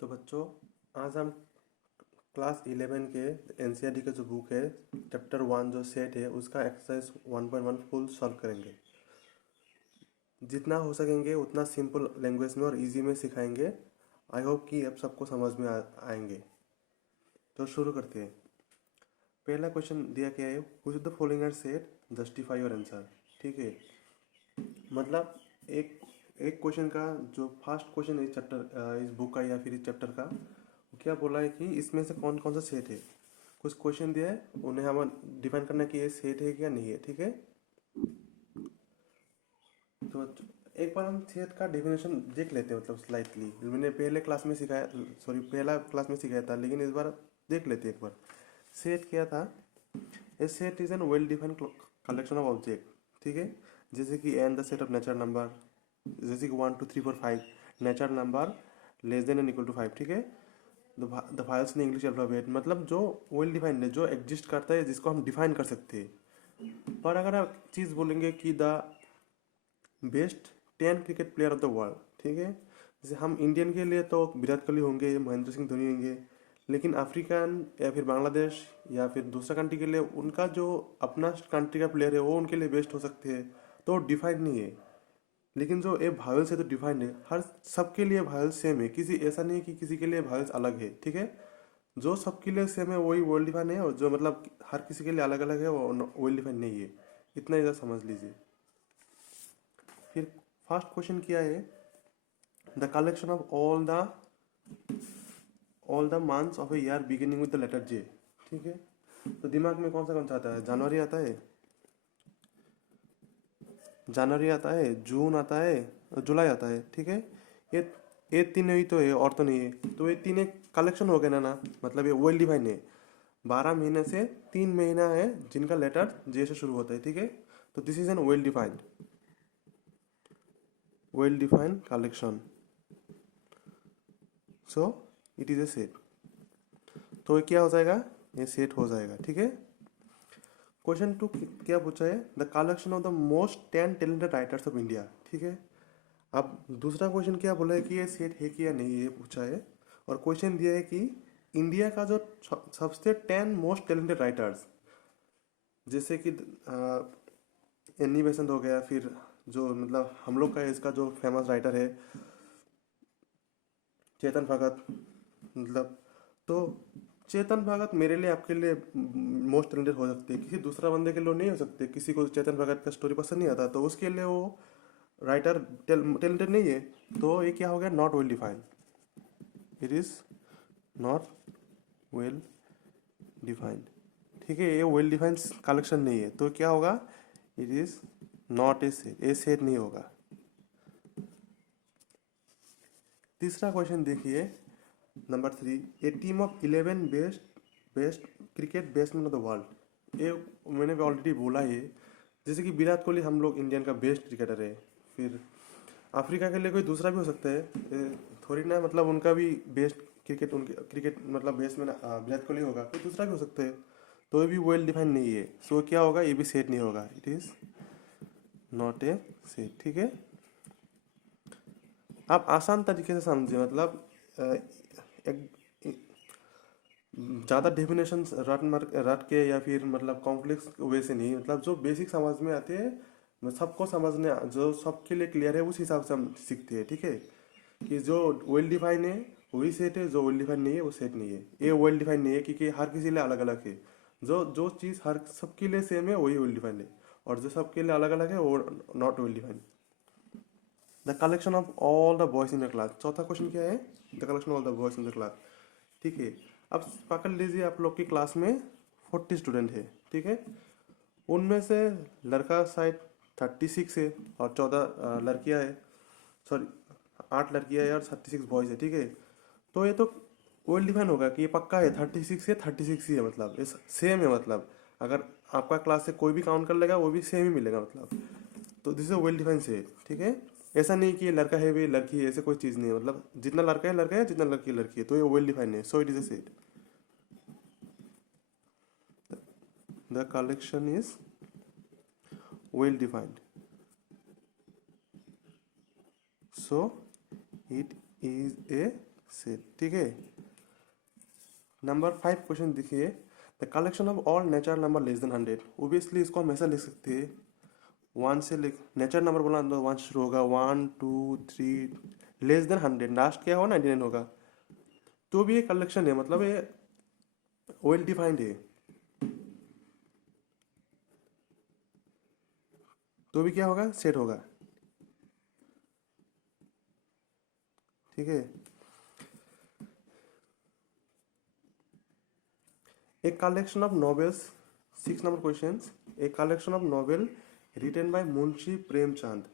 तो बच्चों, आज हम क्लास 11 के एनसीईआरटी का जो बुक है चैप्टर 1 जो सेट है उसका एक्सरसाइज 1.1 फुल सॉल्व करेंगे। जितना हो सकेंगे उतना सिंपल लैंग्वेज में और इजी में सिखाएंगे। आई होप कि अब सबको समझ में आएंगे। तो शुरू करते हैं। पहला क्वेश्चन दिया क्या है, which of the following are set, justify your answer. ठीक है, मतलब एक एक क्वेश्चन का जो फर्स्ट क्वेश्चन है इस चैप्टर इस बुक का या फिर इस चैप्टर का, वो क्या बोला है कि इसमें से कौन कौन सा सेट है। कुछ क्वेश्चन दिया है, उन्हें हमें डिफाइन करना है कि ये सेट है क्या नहीं है। ठीक है, तो एक बार हम सेट का डेफिनेशन देख लेते हैं, मतलब स्लाइटली। मैंने पहले क्लास में सिखाया, सॉरी पहला क्लास में सिखाया था, लेकिन इस बार देख लेते हैं एक बार। सेट क्या था? A set is an well defined collection of object. ठीक है, जैसे कि N the set of natural number, जैसे कि 1 2 3 4 5 natural number less than N equal to 5। ठीक है, the files in English alphabet, मतलब जो वेल डिफाइंड है, जो एग्जिस्ट करता है, जिसको हम डिफाइन कर सकते हैं। पर अगर आप चीज़ बोलेंगे कि the best 10 cricket player of the world, ठीक है, जैसे हम इंडियन के लिए तो विराट कोहली होंगे, महेंद्र सिंह धोनी होंगे, लेकिन अफ्रीकन या फिर बांग्लादेश या फिर दूसरा कंट्री के लिए उनका जो अपना कंट्री का प्लेयर है वो उनके लिए बेस्ट हो सकते हैं, तो डिफाइंड नहीं है। लेकिन जो ये भावेल्स है तो डिफाइंड है, हर सबके लिए भावेल्स सेम है, किसी ऐसा नहीं है कि किसी के लिए भावेल्स अलग है। ठीक है, जो सबके लिए सेम है वही वर्ल्ड डिफाइंड है, और जो मतलब हर किसी के लिए अलग अलग है वो वर्ल्ड डिफाइंड नहीं है। इतना इधर समझ लीजिए। फिर फर्स्ट क्वेश्चन क्या है, the collection of all the months of a year beginning with the letter J. ठीक है, तो दिमाग में कौन सा आता है? जनवरी आता है, जून आता है, जुलाई आता है। ठीक है, ये तीन ही तो है और तो नहीं है, तो ये तीन एक कलेक्शन हो गया ना, मतलब ये वेल डिफाइंड है। 12 महीने से 3 महीना है जिनका लेटर जे से शुरू होता है। ठीक है, तो this is an well defined collection, so it is a set. तो ये क्या हो जाएगा? ये सेट हो जाएगा। ठीक है, क्वेश्चन 2 क्या पूछा है, the collection of the most 10 talented writers of India. ठीक है, अब दूसरा क्वेश्चन क्या बोला है कि ये सेट है कि या नहीं, ये पूछा है। और क्वेश्चन दिया है कि इंडिया का जो सबसे 10 मोस्ट टैलेंटेड राइटर्स, जैसे कि एनी बेसेंट हो गया, फिर जो मतलब हम लोग का इसका जो फेमस राइटर है चेतन भगत, मतलब तो चेतन भगत मेरे लिए आपके लिए मोस्ट टैलेंटेड हो सकते हैं, किसी दूसरा बंदे के लिए नहीं हो सकते। किसी को चेतन भगत का स्टोरी पसंद नहीं आता तो उसके लिए वो राइटर टैलेंटेड नहीं है। तो ये क्या हो गया? Not well defined, it is not well defined. ठीक है, ये वेल डिफाइंड कलेक्शन नहीं है, तो क्या होगा? It is not a set, A set नहीं होगा। तीसरा क्वेश्चन देखिए, number 3, A team of 11 best cricket batsman of the world. ये मैंने ऑलरेडी बोला है, जैसे कि विराट कोहली हम लोग इंडियन का बेस्ट क्रिकेटर है, फिर अफ्रीका के लिए कोई दूसरा भी हो सकता है, थोड़ी ना मतलब उनका भी बेस्ट क्रिकेट मतलब बैट्समैन विराट कोहली होगा, कोई दूसरा भी हो सकता है, तो ये भी वेल डिफाइंड नहीं है। सो क्या होगा? ये भी सेट नहीं होगा, it is not a set. ठीक है, आप आसान तरीके से समझिए, मतलब एक ज़्यादा डेफिनेशन रट के या फिर मतलब कॉम्प्लेक्स वे से नहीं, मतलब जो बेसिक समझ में आते हैं सबको समझने, जो सबके लिए क्लियर है उस हिसाब से हम सीखते हैं। ठीक है, कि जो वेल डिफाइन है वही सेट है, जो वेल डिफाइन नहीं है वो सेट नहीं है। ये वेल डिफाइन नहीं है क्योंकि हर किसी लिए अलग अलग है। जो जो चीज़ हर सबके लिए सेम है वही वेल डिफाइंड है, और जो सबके लिए अलग अलग है वो not well defined. The collection of all the boys in the class. चौथा क्वेश्चन क्या है? The collection of the boys in the class. ठीक है, अब पकड़ लीजिए आप लोग की क्लास में 40 स्टूडेंट है। ठीक है, उनमें से लड़का शायद 36 है और 14 लड़कियां है, सॉरी 8 लड़कियां है और 36 बॉयज है। ठीक है, तो ये तो वेल डिफाइन होगा कि ये पक्का है 36 है, 36 ही है, मतलब ये सेम है। मतलब अगर आपका क्लास से कोई भी काउंट कर लेगा वो भी सेम ही मिलेगा, मतलब तो this is well defined set. ठीक है, ऐसा नहीं कि ये लड़का है भी लड़की है, ऐसे कोई चीज़ नहीं है, मतलब जितना लड़का है जितना लड़की है लड़की है, तो ये वेल डिफाइंड है, so it is a set. The collection is well defined, so it is a set, ठीक है। नंबर 5 क्वेश्चन देखिए, the collection of all natural number less then 100। Obviously इसको हम ऐसा लिख सकते हैं, वन से लिख, नेचुरल नंबर बोला तो वन शुरू होगा, 1 2 3, लेस देन 100 लास्ट क्या होगा 99 होगा। तो भी ये कलेक्शन है, मतलब ये वेल डिफाइंड है, तो भी क्या होगा, सेट होगा, ठीक है। A collection of novels, 6 number questions, a collection of novel written by Munshi Premchand.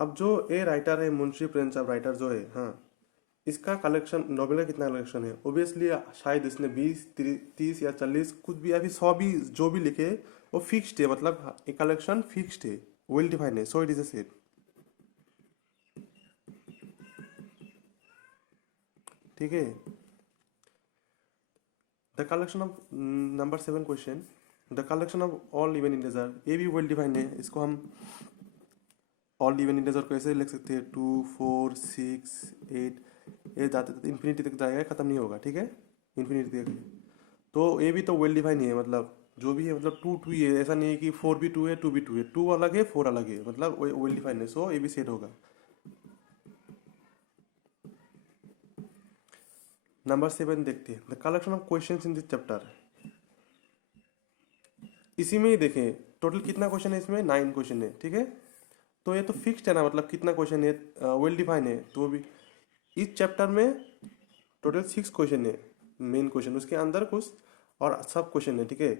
अब जो ए राइटर है मुंशी प्रेमचंद राइटर जो है, हाँ, इसका कलेक्शन नॉवेल का कितना कलेक्शन है, ओबियसली शायद इसने 20 30 या 40 कुछ भी या फिर 100 भी जो भी लिखे वो फिक्स्ड है, मतलब एक कलेक्शन फिक्स्ड है, वेल डिफाइंड है, so it is a set, ठीक है। The collection of number 7 question, the collection of all even integer, ये भी वेल डिफाइंड है, इसको हम ऑल इवन इंटीजर को ऐसे लिख सकते हैं 2 4 6 8, ये जाते जाते इन्फिनिटी तक जाएगा, खत्म नहीं होगा, ठीक है, इन्फिनिटी तक। तो ये भी तो वेल डिफाइन ही है, मतलब जो भी है, मतलब 2 2 ही है, ऐसा नहीं है कि 4 भी 2 है 2 भी 2 है, 2 अलग है 4 अलग है, मतलब वेल डिफाइन है, सो ये भी सेट होगा। नंबर 7 देखते हैं, the collection of questions in this chapter. इसी में ही देखें टोटल कितना क्वेश्चन है, इसमें 9 क्वेश्चन है, ठीक है। तो ये तो फिक्स्ड है ना, मतलब कितना क्वेश्चन है, वेल डिफाइन है, तो भी इस चैप्टर में टोटल 6 क्वेश्चन है, मेन क्वेश्चन उसके अंदर कुछ और सब क्वेश्चन है, ठीक है।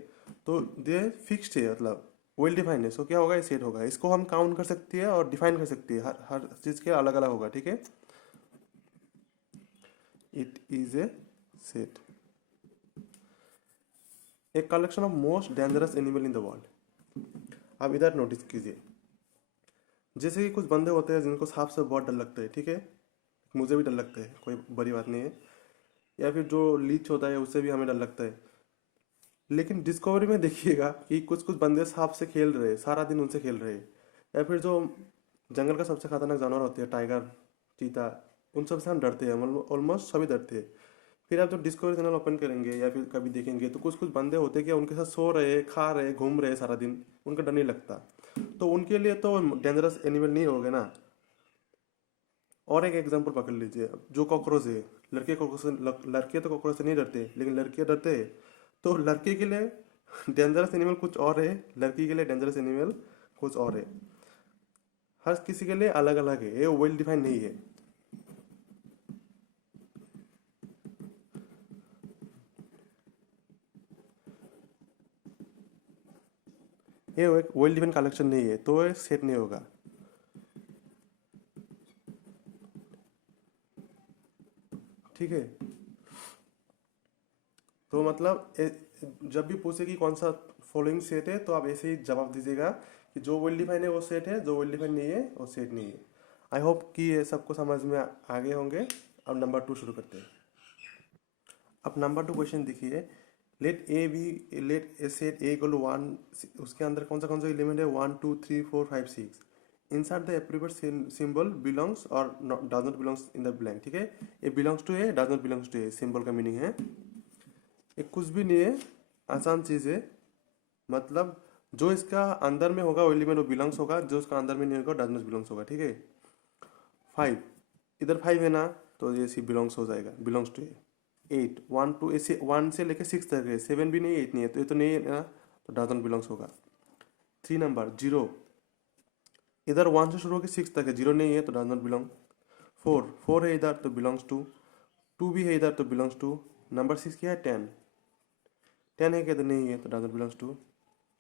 तो ये फिक्स्ड है, मतलब वेल डिफाइंड है, सो क्या होगा, ये सेट होगा। इसको हम काउंट कर सकते हैं और डिफाइन कर सकते हैं, हर हर चीज़ के अलग अलग होगा, ठीक है। It is a set. A collection of most dangerous animal in the world. अब इधर नोटिस कीजिए, जैसे कि कुछ बंदे होते हैं जिनको सांप से बहुत डर लगता है, ठीक है, मुझे भी डर लगता है, कोई बड़ी बात नहीं है, या फिर जो लीच होता है उससे भी हमें डर लगता है। लेकिन डिस्कवरी में देखिएगा कि कुछ कुछ बंदे सांप से खेल रहे हैं, सारा दिन उनसे खेल रहे हैं, या फिर जो जंगल का सबसे खतरनाक जानवर होते हैं टाइगर, चीता, उन सब से हम डरते हैं, मतलब ऑलमोस्ट सभी डरते हैं। फिर आप जब डिस्कवरी चैनल ओपन करेंगे या फिर कभी देखेंगे तो कुछ कुछ बंदे होते हैं कि उनके साथ सो रहे, खा रहे, घूम रहे सारा दिन, उनका डर नहीं लगता, तो उनके लिए तो डेंजरस एनिमल नहीं हो गए ना। और एक एग्जांपल पकड़ लीजिए, जो कॉकरोच है, लड़के तो कॉकरोच से नहीं डरते, लेकिन लड़कियां डरते हैं, तो लड़के के लिए डेंजरस एनिमल कुछ और है, लड़की के लिए डेंजरस एनिमल कुछ और है, हर किसी के लिए अलग अलग है, ये वेल डिफाइंड नहीं है। ये एक वेल डिफाइंड कलेक्शन नहीं है, तो ये सेट नहीं होगा, ठीक है। तो मतलब जब भी पूछे कि कौन सा फॉलोइंग सेट है, तो आप ऐसे ही जवाब दीजिएगा कि जो वेल डिफाइन है वो सेट है, जो वेल डिफाइन नहीं है वो सेट नहीं है। आई होप कि ये सबको समझ में आ गए होंगे। अब नंबर 2 शुरू करते हैं। अब नंबर 2 क्वेश्चन देखिए, let a set A equal to 1, उसके अंदर कौन सा एलिमेंट है, 1 2 3 4 5 6, insert the appropriate symbol belongs or does not belongs in the blank, ठीक है। ये belongs to है, does not belongs to है, सिंबल का मीनिंग है ये कुछ भी नहीं है, आसान चीज है, मतलब जो इसका अंदर में होगा वो एलिमेंट वो बिलोंग्स होगा, जो इसका अंदर में नहीं होगा डज नॉट बिलोंग्स होगा, ठीक है। 5, इधर 5 है ना, तो ये सी बिलोंग्स हो जाएगा, बिलोंग्स टू 8 1 2 ऐसे 1 से लेकर 6 तक है, 7 भी नहीं है 8 नहीं है, तो ये तो नहीं है ना, तो डज नॉट बिलोंग्स होगा। 3 नंबर 0, इधर 1 से शुरू होकर 6 तक है, 0 नहीं है तो डज नॉट बिलोंग। 4 है इधर तो बिलोंग्स टू, 2 भी है इधर तो बिलोंग्स टू। नंबर 6 क्या है, 10 है क्या, तो नहीं है तो डज नॉट बिलोंग्स टू,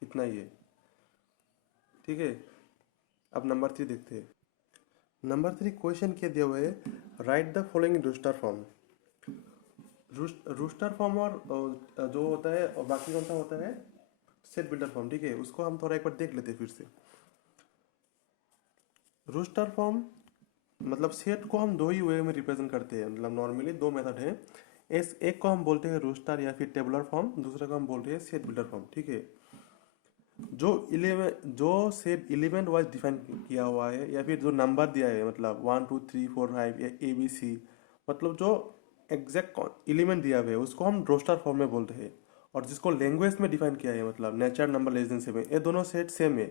इतना ही है, ठीक है। अब नंबर 3 देखते हैं। नंबर 3 क्वेश्चन क्या दिया हुआ है, write the following roster form. Roster form और जो होता है और बाकी कौन सा होता है, सेट बिल्डर फॉर्म, ठीक है, उसको हम थोड़ा एक बार देख लेते हैं फिर से। रूस्टर फॉर्म मतलब सेट को हम दो ही वे में रिप्रेजेंट करते हैं, मतलब नॉर्मली दो मेथड है, एक को हम बोलते हैं रूस्टर या फिर टेबुलर फॉर्म, दूसरे को हम बोलते हैं सेट बिल्डर फॉर्म, ठीक है। जो सेट एलिमेंट वाइज डिफाइन किया हुआ है या फिर जो नंबर दिया है, मतलब 1 2 3 4 5 या ABC, मतलब जो एग्जैक्ट एलिमेंट दिया हुआ है उसको हम रोस्टर फॉर्म में बोलते हैं। और जिसको लैंग्वेज में डिफाइन किया है, मतलब नेचर नंबर लेस देन 7, ये दोनों सेट सेम है।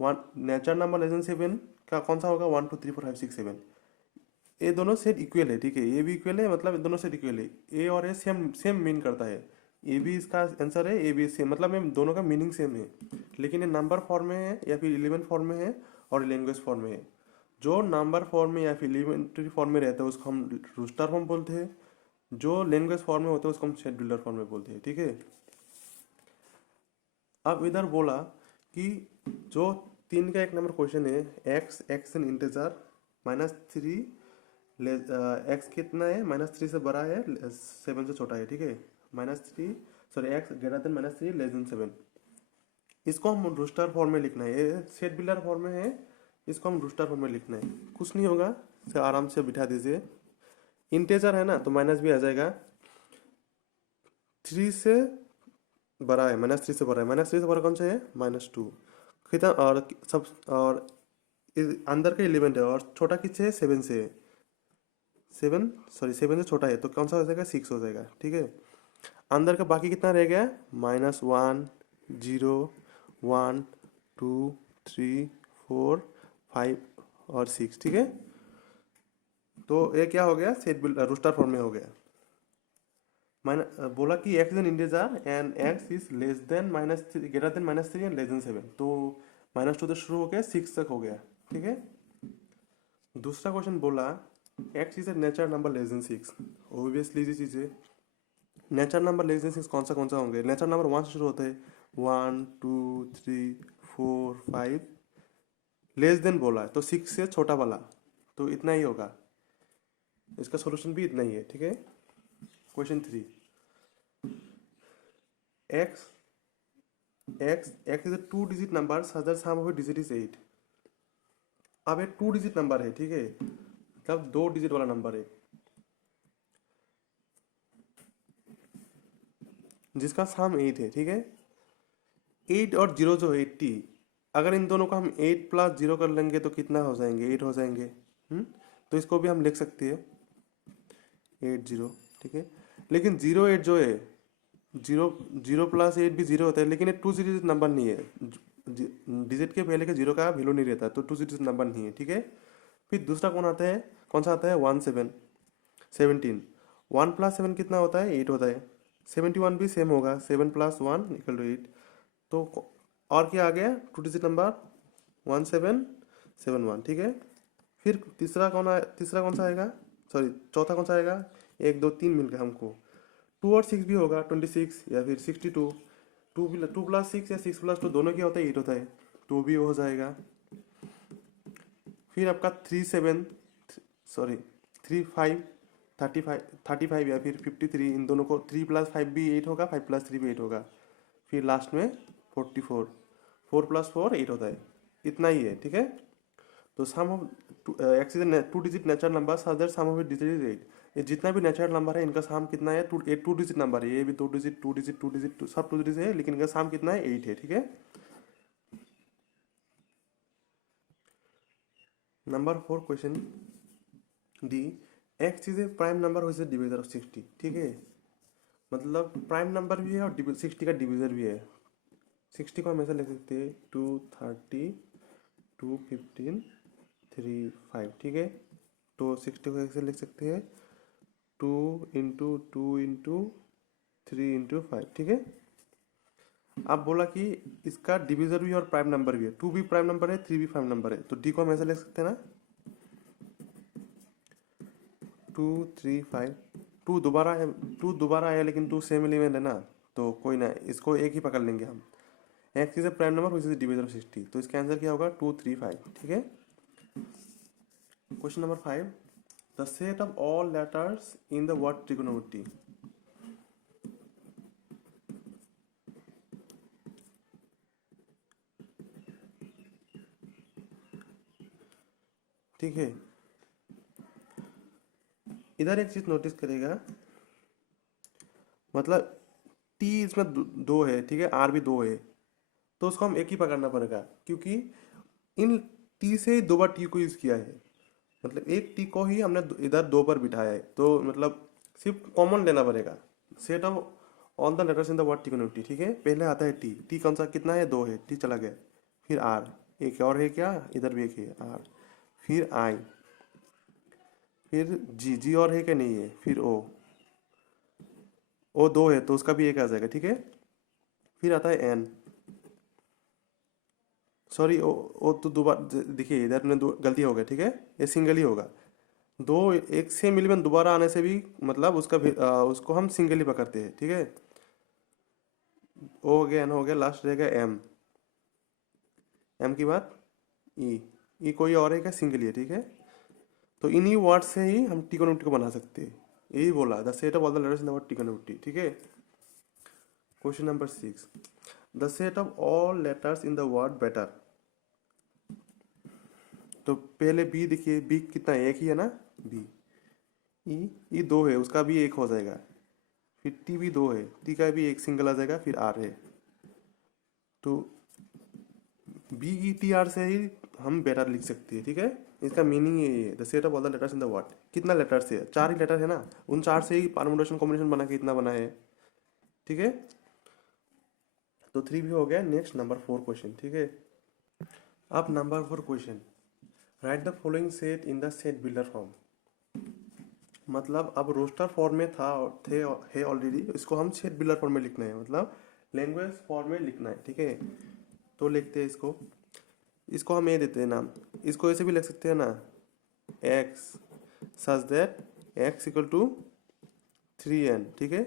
One nature number less then 7 का कौन सा होगा? 1 2 3 4 5 6 7। ये दोनों सेट इक्वल है, ठीक है, ये भी इक्वल है, मतलब ये दोनों सेट इक्वल है। ए और ए सेम सेम मीन करता है। ए भी इसका आंसर है, ए भी सेम, मतलब ये दोनों का मीनिंग सेम है। लेकिन ये नंबर फॉर्म में है या फिर एलिमेंट फॉर्म में है और लैंग्वेज फॉर्म में है। जो नंबर फॉर्म में या फिर एलिमेंट्री फॉर्म में रहता है उसको हम रूस्टर फॉर्म बोलते हैं। जो लैंग्वेज फॉर्म में होता है उसको हम सेट बिल्डर फॉर्म में बोलते हैं, ठीक है। अब इधर बोला कि जो 3 का 1 नंबर क्वेश्चन है, एक्स एन इंटीजर -3, एक्स कितना है? -3 से बड़ा है, 7 से छोटा है, ठीक है। -3, sorry, x greater then -3 less than 7। इसको हम रूस्टर फॉर्म में लिखना है। ये सेट बिल्डर फॉर्म में है, इसको हम रूस्टर फॉर्म में लिखना है। कुछ नहीं होगा, इसे आराम से बिठा दीजिए। इंटीजर है ना, तो माइनस भी आ जाएगा। 3 से बड़ा है, -3 से बड़ा है, -3 से बड़ा कौन सा है? -2। कितना? और सब, और अंदर का एलिमेंट है और छोटा किससे है? 7 से है। 7, सॉरी, 7 से छोटा है तो कौन सा हो जाएगा? 6 हो जाएगा, ठीक है। अंदर का बाकी कितना रह गया? -1 0 1 2 3 4 5 और 6, ठीक है। तो ये क्या हो गया? सेट रूस्टर फॉर्म में हो गया। बोला कि x is an integer and x is less than -3, greater than -3 and less than 7। तो -2 से शुरू हो गया, 6 तक हो गया, ठीक है। दूसरा क्वेश्चन बोला x is A nature number less then 6। Obviously ये चीज़ें नेचर नंबर लेस देन 6 कौन सा होंगे? नेचर नंबर 1 से शुरू होते हैं, 1 2 3 4 5। लेस देन बोला है तो 6 से छोटा वाला, तो इतना ही होगा। इसका सॉल्यूशन भी इतना ही है, ठीक है। Question 3, x is a 2 digit number such that sum of a digit is 8। अब ये 2 digit नंबर है, ठीक है, मतलब 2 डिजिट वाला नंबर है जिसका सम 8 है, ठीक है। 8 और 0 जो है 80, अगर इन दोनों को हम 8 + 0 कर लेंगे तो कितना हो जाएंगे? 8 हो जाएंगे। तो इसको भी हम लिख सकते हैं 8 0, ठीक है। लेकिन 0 8 जो है, 0 + 8 भी 0 होता है, लेकिन ये 2 डिजिट नंबर नहीं है। डिजिट के पहले के 0 का वैल्यू नहीं रहता, तो 2 डिजिट नंबर नहीं है, ठीक है। फिर दूसरा कौन सा आता है? 17। 1 + 7 कितना होता है? 8 होता है। 71 भी सेम होगा, 7 + 1 = 8। तो और क्या आ गया? 2 डिजिट नंबर 1771, ठीक है। फिर तीसरा कौन सा आएगा? सॉरी, चौथा कौन सा आएगा? 1 2 3 मिल गया हमको। 2 और 6 भी होगा, 26 या फिर 62। 2 + 6 या 6 + 2 दोनों क्या होता है? 8 होता है, तो भी हो जाएगा। फिर आपका 3 7, सॉरी 3 5 35 या फिर 53, इन दोनों को 3 + 5 भी 8 होगा, 5 + 3 भी 8 होगा। फिर लास्ट में 44, 4 + 4 8 होता है। इतना ही है, ठीक है। तो sum of x is 2 digit natural number such that sum of it digit is 8। ये जितना भी नेचुरल नंबर है इनका सम कितना है? 2 डिजिट नंबर है, ये भी 2 डिजिट सब 2 डिजिट है, लेकिन इनका सम कितना है? 8 है, ठीक है। Number 4 question D, X is A prime number हुई इज डिविजर ऑफ 60, ठीक है। मतलब प्राइम नंबर भी है और 60 का डिविजर भी है। 60 को हम ऐसा लिख सकते हैं 2 30 2 15 3 5, ठीक है। तो 60 को ऐसे लिख सकते हैं 2 × 2 × 3 × 5, ठीक है। अब बोला कि इसका डिविजर भी और प्राइम नंबर भी है, 2 भी प्राइम नंबर है, 3 भी प्राइम नंबर है, तो डी को हम ऐसा लिख सकते हैं ना 2 3 5। 2 दोबारा आया, लेकिन 2 सेम एलिमेंट है ना, तो कोई ना, इसको एक ही पकड़ लेंगे हम। X is A prime number which is divisor of 60, तो इसका आंसर क्या होगा? 2 3 5, ठीक है। Question number 5, the set of all letters in the word trigonometry. ठीक है, इधर एक चीज नोटिस करेगा, मतलब टी इसमें 2 है, ठीक है, आर भी 2 है, तो उसको हम एक ही पकड़ना पड़ेगा, क्योंकि इन टी से दो बार टी को यूज किया है, मतलब एक टी को ही हमने इधर दो बार बिठाया है, तो मतलब सिर्फ कॉमन लेना पड़ेगा। Set of all the letters in the word trigonometry, ठीक है। पहले आता है टी, टी कौन सा कितना है, दो है, टी चला गया। फिर आर, एक और है क्या, इधर भी एक है आर। फिर आई, फिर जी, जी और है क्या, नहीं है। फिर ओ दो है तो उसका भी एक आ जाएगा, ठीक है। फिर आता है एन, सॉरी ओ तो दो बार, देखिए इधर में दो गलती हो गया, ठीक है, ये सिंगल ही होगा। दो एक सेम एलिमेंट दोबारा आने से भी मतलब उसको हम सिंगल ही पकड़ते हैं, ठीक है। ओ हो गया, एन हो गया, लास्ट रहेगा एम। एम की बात ई कोई और है क्या, सिंगल ही है, ठीक है। तो इन्हीं वर्ड से ही हम ट्रिगोनोमेट्री को बना सकते हैं, यही बोला, the set of all the letters in the word trigonometry, ठीक है। Question number 6, the set of all letters in the word better. तो पहले बी देखिए, बी कितना है, एक ही है ना, बी। ई दो है, उसका भी एक हो जाएगा। फिर टी भी दो है, टी का भी एक सिंगल आ जाएगा। फिर आर है, तो बी ई टी आर से ही हम बेटर लिख सकते हैं, ठीक है। इसका मीनिंग ये है, the set of all the letters in the word. कितना लेटर्स है, चार ही लेटर है ना, उन चार से ही परमुटेशन कॉम्बिनेशन बना के इतना बना है, ठीक है। तो 3 भी हो गया। नेक्स्ट नंबर 4 क्वेश्चन, ठीक है। अब number 4 question, right the following set in the set builder form. मतलब अब रोस्टर फॉर्म में था थे है ऑलरेडी, इसको हम सेट बिल्डर फॉर्म में लिखना है, मतलब लैंग्वेज फॉर्म में लिखना है, ठीक है। तो लिखते हैं इसको हम ये देते हैं नाम। इसको ऐसे भी लिख सकते हैं ना, X such that X equal to 3n, ठीक है।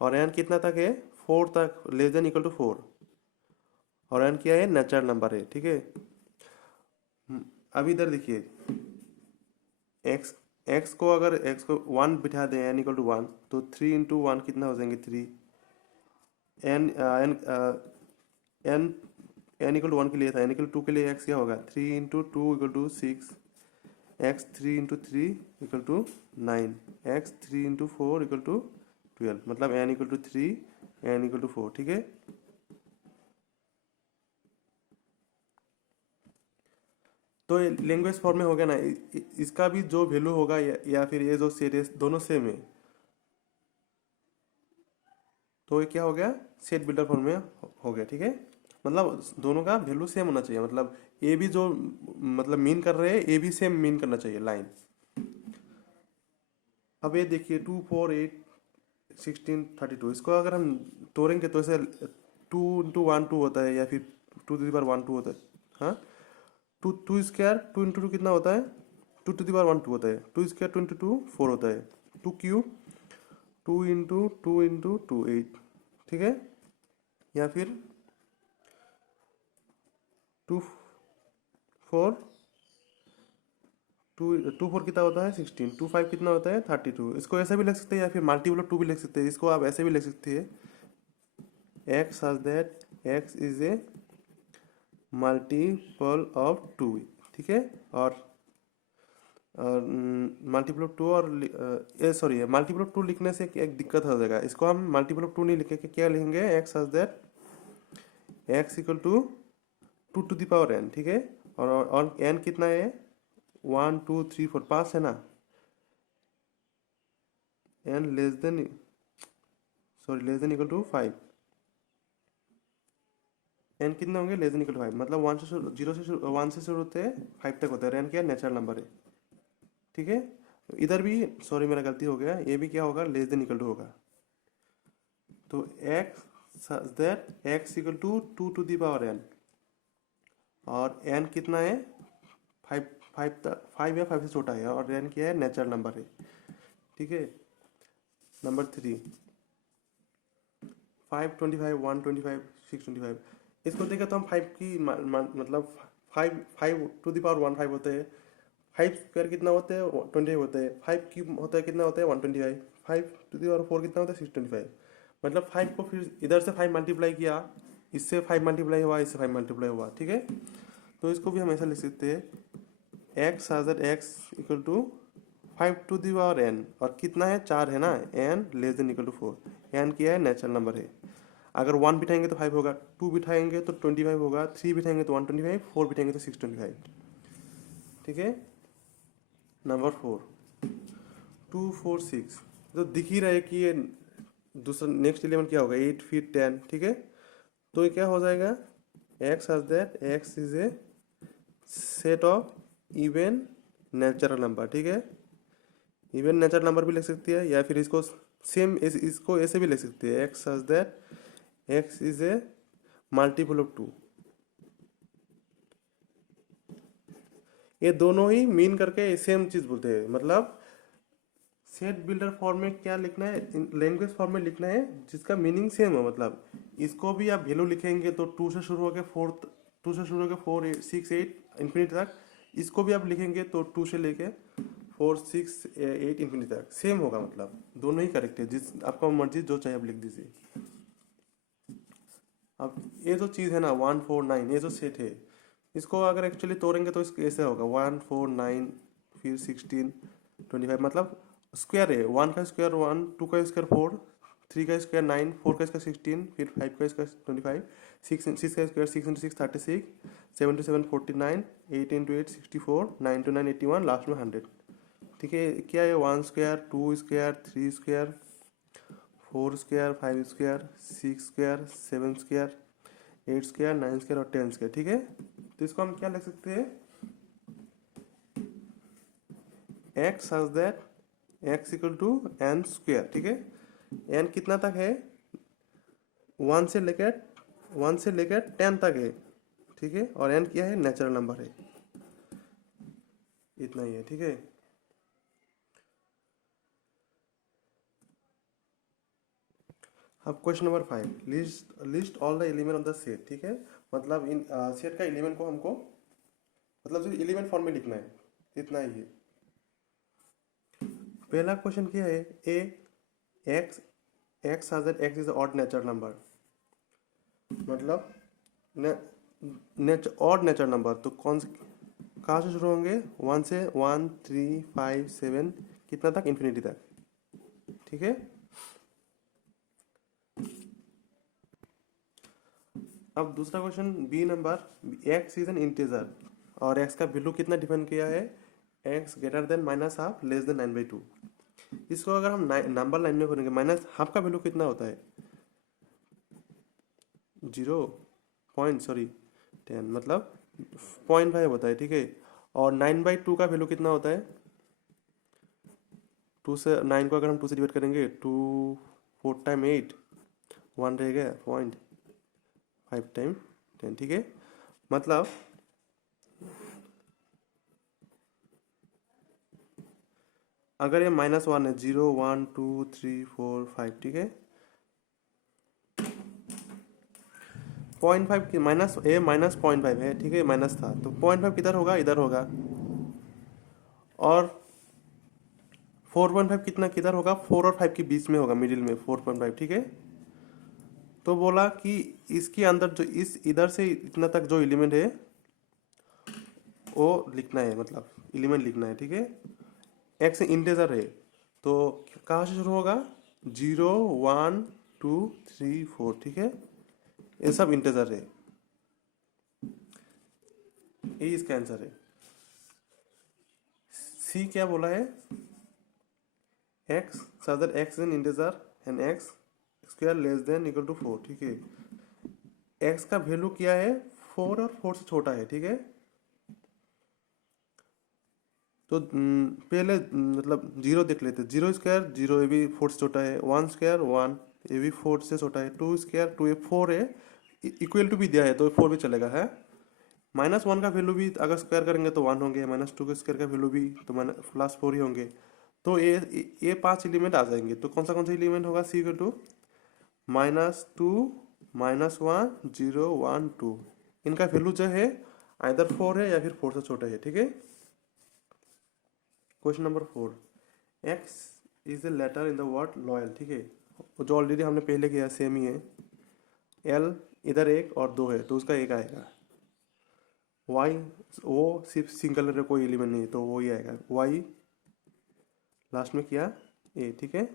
और n कितना तक है, 4 तक, लेस देन इक्वल टू 4। और n क्या है, नेचुरल नंबर है, ठीक है। अब इधर देखिए, x x को अगर x को 1 बिठा दें, n इक्वल टू 1, तो 3 इंटू 1 कितना हो जाएंगे, 3। n n n equal to 1 के लिए था, n इक्वल टू के लिए x क्या होगा, 3 into 2 equal to 6, x 3 into 3 equal to 9, x 3 into 4 equal to 12, मतलब n equal to 3, n equal to 4, ठीक है। तो ये लैंग्वेज फॉर्म में हो गया ना, इसका भी जो वैल्यू होगा या फिर ये जो सेट है, दोनों सेम है, तो ये क्या हो गया, सेट बिल्डर फॉर्म में हो गया, ठीक है। मतलब दोनों का वैल्यू सेम होना चाहिए, मतलब ए भी जो मतलब मीन कर रहे हैं, ए भी सेम मीन करना चाहिए लाइन। अब ये देखिए 2 4 8 16 32, इसको अगर हम तोड़ेंगे तो ऐसे 2 इंटू 1 2 होता है, या फिर 2 टू दी पावर 1 2 होता है। हाँ, टू टू स्क्वायर 2 इंटू 2 कितना होता है, 2 टू दी पावर 1 2 होता है। 2 स्क्वायर 2 इंटू 2 4 होता है। 2 क्यूब 2 इंटू 2 8, ठीक है। या फिर 2 4 टू फोर कितना होता है, 16। 2 5 कितना होता है, 32। इसको ऐसे भी लिख सकते हैं, या फिर मल्टीपल ऑफ 2 भी लिख सकते हैं। इसको आप ऐसे भी लिख सकते हैं, X such that X is a multiple of 2, ठीक है। और मल्टीपल ऑफ 2 और सॉरी, मल्टीपल ऑफ 2 लिखने से एक दिक्कत हो जाएगा। इसको हम मल्टीपल ऑफ 2 नहीं लिखे के क्या लिखेंगे, X such that X equal to 2 to the power n, ठीक है। और n कितना है, 1 2 3 4 5 है ना। n less than, sorry, less than equal to 5। n कितने होंगे, लेस देन इक्वल टू 5, मतलब 1 से 0 से 1 से शुरू होते हैं 5 तक होता है। n क्या नेचुरल नंबर है, ठीक है। इधर भी सॉरी मेरा गलती हो गया, ये भी क्या होगा, लेस देन इक्वल टू होगा। तो x सच दैट x equal to 2 to the power n, और n कितना है, 5 5 या 5 से छोटा है, और n क्या है, नेचुरल नंबर है, ठीक है। नंबर 3, 5 25 1 25 6 25। इसको देखें तो हम 5 की मतलब 5 टू द पावर 1 5 होते हैं। 5 स्क्वायर कितना होते हैं, 25 होते हैं। 5 क्यूब होता है कितना होता है, 125। 5 टू द पावर 4 कितना होता है, 625। मतलब 5 को फिर इधर से 5 मल्टीप्लाई किया, इससे 5 मल्टीप्लाई हुआ, इससे 5 मल्टीप्लाई हुआ, ठीक है। तो इसको भी हम ऐसा लिख सकते हैं, एक्स हाजर X equal to 5 to the power n, और कितना है, 4 है ना, n less than equal to 4। n क्या है, नेचुरल नंबर है। अगर 1 बिठाएंगे तो 5 होगा, 2 बिठाएंगे तो 25 होगा, 3 बिठाएंगे तो 125, 4 बिठाएंगे तो 625। ठीक है। नंबर 4 2 4 6, तो दिख ही रहा है कि ये दूसरा नेक्स्ट एलिमेंट क्या होगा, 8 फिर 10। ठीक है, तो ये क्या हो जाएगा, X as that X is a set of even natural number. ठीक है, इवन नेचुरल नंबर भी लिख सकती है, या फिर इसको सेम इसको ऐसे भी लिख सकती है, X as that X is a multiple of 2। ये दोनों ही मीन करके सेम चीज बोलते हैं, मतलब सेट बिल्डर फॉर्म में क्या लिखना है, लैंग्वेज फॉर्म में लिखना है जिसका मीनिंग सेम है। मतलब इसको भी आप वैल्यू लिखेंगे तो 2 से शुरू होकर 4 6 8 इन्फिनिटी तक, इसको भी आप लिखेंगे तो 2 से लेके 4 6 8 इन्फिनिटी तक सेम होगा। मतलब दोनों ही करेक्ट है, जिस आपका मर्जी जो चाहिए आप लिख दीजिए। अब ये जो चीज़ है ना 1 4 9, ये जो सेट है, इसको अगर एक्चुअली तोड़ेंगे तो इसको ऐसे होगा 1 4 9 फिर 16 25, मतलब स्क्वायर है, 1 का स्क्वायर 1, 2 का स्क्वायर 4, 3 का स्क्वायर 9, 4 का स्क्वायर 16, फिर 5 का स्क्वायर 25, 6 का square 6 into 6 36, 7 into 7 49, 8 into 8 64, 9 to 9 81, last में 100। ठीक है, क्या है 1 square 2 square 3 square 4 square 5 square 6 square 7 square 8 square 9 square और 10 स्क्वायर। ठीक है, तो इसको हम क्या लिख सकते हैं, X such that X equal to N square. ठीक है, एन कितना तक है, 1 से लेकर 10 तक है। ठीक है, और एन क्या है, नेचुरल नंबर है, इतना ही है। ठीक है, अब question number 5, list all the element of the set. ठीक है, मतलब इन सेट का एलिमेंट को हमको मतलब जो एलिमेंट फॉर्म में लिखना है, इतना ही है। पहला क्वेश्चन क्या है, A x x x is odd natural number, मतलब ऑड नेचुरल नंबर, तो कौन से कहाँ से शुरू होंगे, 1 से 1 3 5 7 कितना तक, इन्फिनिटी तक। ठीक है, अब दूसरा question B number, X is an integer और एक्स का वैल्यू कितना डिफाइन किया है, X greater than minus half less than 9/2। इसको अगर हम नंबर लाइन में करेंगे, माइनस हाफ का वैल्यू कितना होता है, 10, मतलब 0.5 होता है। ठीक है, और 9/2 का वैल्यू कितना होता है, 2 से 9 को अगर हम 2 से डिवाइड करेंगे, 2 4 टाइम 8 1 रह गया 0.5 टाइम 10। ठीक है, मतलब अगर ये -1 है, 0 1 2 3 4 5, ठीक है, 0.5 की -0.5 है। ठीक है, माइनस था तो 0.5 किधर होगा, इधर होगा, और 4.5 किधर होगा, 4 और 5 के बीच में होगा, मिडिल में 4.5। ठीक है, तो बोला कि इसके अंदर जो इस इधर से इतना तक जो एलिमेंट है वो लिखना है, मतलब एलिमेंट लिखना है। ठीक है, एक्स इंटीजर है तो कहाँ से शुरू होगा, 0 1 2 3 4। ठीक है, ये सब इंटीजर है, ये इसका आंसर है। सी क्या बोला है, एक्स सदर X an integer and X square less than equal to 4। ठीक है, एक्स का वैल्यू क्या है, 4 और 4 से छोटा है। ठीक है, तो पहले मतलब 0 देख लेते, 0 स्क्वायर 0, ये भी 4 से छोटा है, 1 स्क्वायर 1, ये भी 4 से छोटा है, 2 स्क्वायर 2, ये 4 है, इक्वल टू भी दिया है तो 4 भी चलेगा है। -1 का वैल्यू भी अगर स्क्वायर करेंगे तो 1 होंगे, -2 का स्क्वायर का वैल्यू भी तो +4 ही होंगे। तो ये 5 एलिमेंट आ जाएंगे, तो कौन सा एलिमेंट होगा, सी इक्वल टू -2 -1 0 1 2, इनका वैल्यू जो है आइदर 4 है या फिर 4 से छोटा है। ठीक है, question number 4, X is the letter in the word loyal. ठीक है, जो ऑलरेडी हमने पहले किया सेम ही है, एल इधर 1 और 2 है तो उसका 1 आएगा, वाई वो सिर्फ सिंगल है, कोई एलिमेंट नहीं तो वो ही आएगा, वाई लास्ट में किया ए। ठीक है,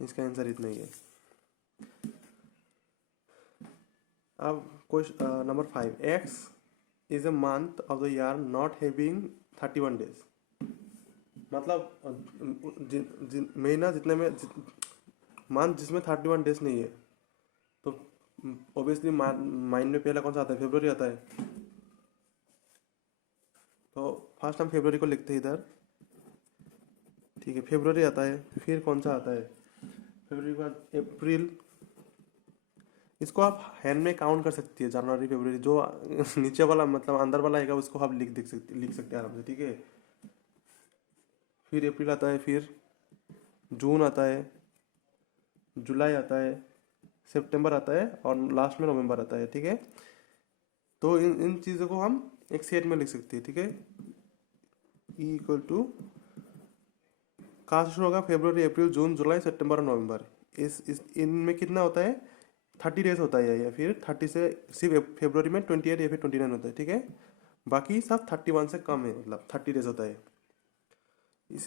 इसका आंसर इतना ही है। अब question number 5, x is a month of the year not having 31 days. मतलब महीना जितने में मंथ जिसमें 31 डेज नहीं है, तो ऑब्वियसली माइंड में पहला कौन सा आता है? फरवरी आता है। तो फर्स्ट हम फरवरी को लिखते हैं इधर, ठीक है, फरवरी आता है। फिर कौन सा आता है? फरवरी के बाद अप्रैल, इसको आप हैंड में काउंट कर सकती है, जनवरी फरवरी, जो नीचे वाला मतलब अंदर वाला आएगा उसको आप लिख सकते हैं आराम से, ठीक है। फिर अप्रैल आता है, फिर जून आता है, जुलाई आता है, सितंबर आता है और लास्ट में नवंबर आता है, ठीक है। तो इन इन चीज़ों को हम एक सेट में लिख सकते हैं, ठीक है। ई इक्वल टू कहाँ से शुरू होगा? फरवरी, अप्रैल, जून, जुलाई, सितंबर और नवंबर। इस इनमें कितना होता है? 30 डेज होता है, या फिर 30 से सिर्फ फरवरी में 28 या फिर 29 होता है, ठीक है। बाकी सब 31 से कम है, मतलब 30 डेज होता है।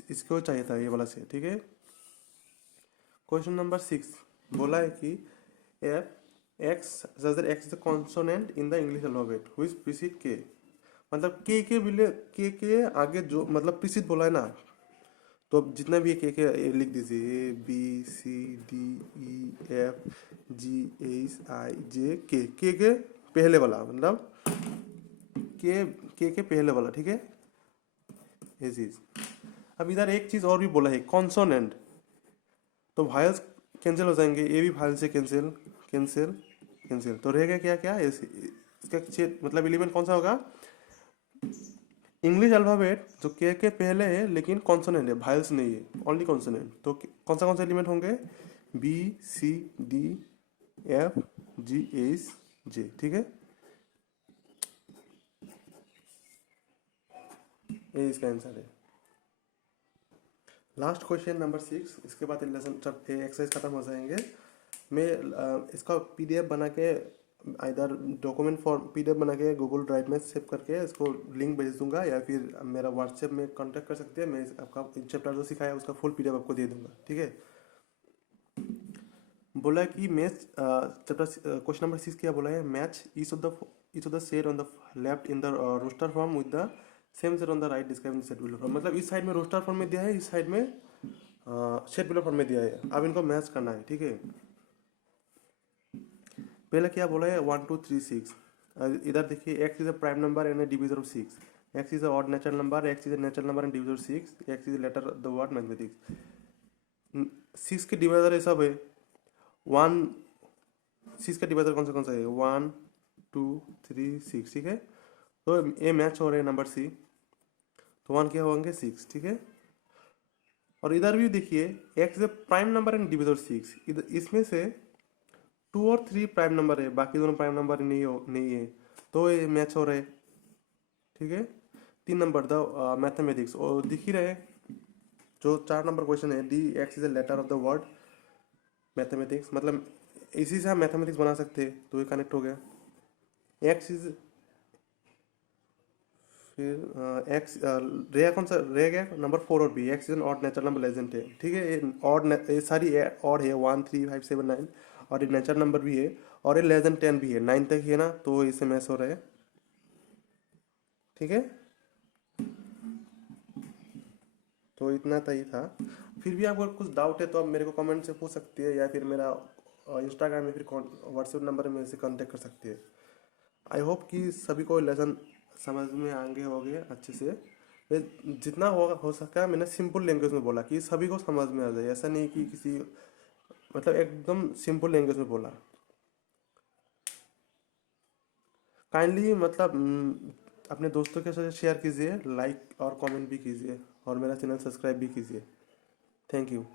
इसको चाहिए था ये वाला से, ठीक है। क्वेश्चन नंबर 6 बोला है कि F x such that X is the consonant in the English alphabet which preceded के। मतलब के आगे जो मतलब प्रीसीड बोला है ना, तो अब जितना भी के लिख दीजिए, A B C D E F G H I J के पहले वाला, मतलब के पहले वाला, ठीक है, ये चीज। अब इधर एक चीज और भी बोला है, कॉन्सोनेंट, तो वायल्स कैंसिल हो जाएंगे, ये भी वायल से कैंसिल कैंसिल कैंसिल, तो रहेगा क्या क्या इसका मतलब एलिमेंट कौन सा होगा? इंग्लिश अल्फाबेट जो के पहले है लेकिन कॉन्सोनेंट है, वायल्स नहीं है, ओनली कॉन्सोनेंट। तो कौन सा एलिमेंट होंगे? B C D F G H J, ठीक है, ये इसका आंसर है। लास्ट क्वेश्चन नंबर 6, इसके बाद लेसन एक्सरसाइज खत्म हो जाएंगे। मैं इसका पीडीएफ बना के इधर डॉक्यूमेंट फॉर्म पीडीएफ बना के गूगल ड्राइव में सेव करके इसको लिंक भेज दूंगा, या फिर मेरा व्हाट्सएप में कांटेक्ट कर सकते हैं। मैं आपका चैप्टर जो सिखाया उसका फुल पीडीएफ आपको दे दूंगा, ठीक है। बोला कि मैच चैप्टर क्वेश्चन नंबर 6 क्या बोला है? Match each of the set on the left in the roster form with the same set on the right describing set below form. मतलब इस साइड में रोस्टर फॉर्म में दिया है, इस साइड में सेट बिलो फॉर्म में दिया है। अब इनको मैच करना है, ठीक है। पहले क्या बोला है? 1 2 3 6। इधर देखिए, X is a prime number and a divisor of 6, X is a odd natural number, X is a natural number and divisor of 6, X is a letter the word mathematics. 6 के डिवाइजर ये सब है। 1 6 का divisor कौन सा है? 1 2 3 6, ठीक है। तो ये मैच हो रहे हैं नंबर सी, तो 1 क्या होंगे? 6, ठीक है। और इधर भी देखिए, X is a prime number and divisor 6, इसमें से 2 और 3 प्राइम नंबर है, बाकी दोनों प्राइम नंबर नहीं है, तो ये मैच हो रहे, ठीक है। 3 नंबर द मैथमेटिक्स, और दिख ही रहे जो 4 नंबर क्वेश्चन है, D X is a letter of the word mathematics, मतलब इसी से हम मैथमेटिक्स बना सकते हैं, तो ये कनेक्ट हो गया। एक्स इज फिर एक्स रह कौन सा रह गया? नंबर 4 और B, X is an odd natural number less than 10, ठीक है। ये ऑड, ये सारी ऑड है, 1 3 5 7 9, और ये नेचुरल नंबर भी है, और ये लेस देन 10 भी है, 9 तक ही है ना, तो इसे मैच हो रहा है, ठीक है। तो इतना ही था। फिर भी आपको कुछ डाउट है तो आप मेरे को कमेंट से पूछ सकती है, या फिर मेरा इंस्टाग्राम में फिर व्हाट्सएप नंबर में से कांटेक्ट कर सकती है। आई होप कि सभी को लेसन समझ में आएंगे होंगे अच्छे से। जितना हो सका मैंने सिंपल लैंग्वेज में बोला कि सभी को समझ में आ जाए, ऐसा नहीं कि किसी मतलब एकदम सिंपल लैंग्वेज में बोला। काइंडली मतलब अपने दोस्तों के साथ शेयर कीजिए, लाइक और कमेंट भी कीजिए, और मेरा चैनल सब्सक्राइब भी कीजिए। Thank you.